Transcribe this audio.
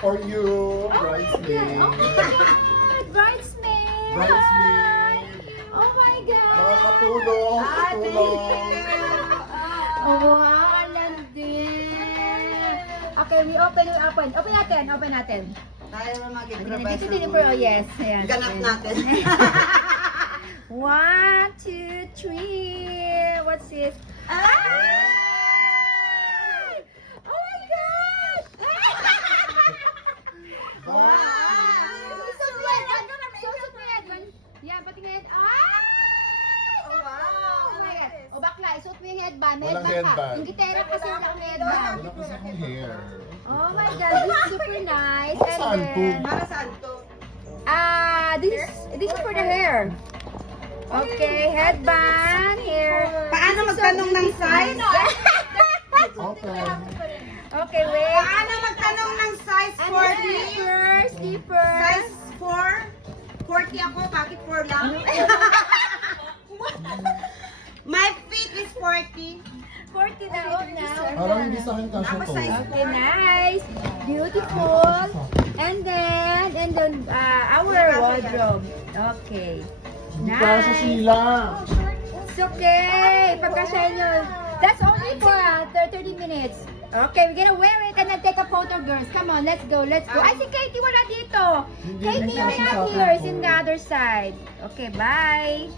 For you, Oh my bridesmaid. God! Bridesmaid! Bridesmaid. Oh my God! Mga katulong, katulong. Oh, wow, ang landi. Okay, we open. Open natin. Tayo na Dito din po, oh yes. Ayan. Ganap natin. 1, 2, 3. What's this? Ay! Oh my gosh! Wow! Susunod mo yan. Yan, pati nga yan. Ay! Oh, wow. Oh my God. O bakla, isuot mo yung headband. May Walang headband ka. headband. Yung gitera kasi wala akong headband. Wala kasi akong hair. Oh my God, this is super nice. Oh, And saan to? then, Para saan to? this is for the hair. Okay, headband, hair. Paano magtanong ng size? Open. Okay, wait. Paano magtanong ng size And 40? slippers. Size 4? 40 ako, bakit 4 lang? My feet is 40. 40 na, oh, now. Parang hindi sa akin kasya Tapos to. size Okay, nice. Beautiful. And then our wardrobe. Okay. Hindi kasya Nice. sila. It's okay. Pagkasya nyo. That's only for 30 minutes. Okay, we're gonna wear it and then take a photo, girls. Come on, let's go. Ay, si Katie wala dito. Hindi, Katie, hindi you're siya not sa akin here. It's po. in the other side. Okay, bye.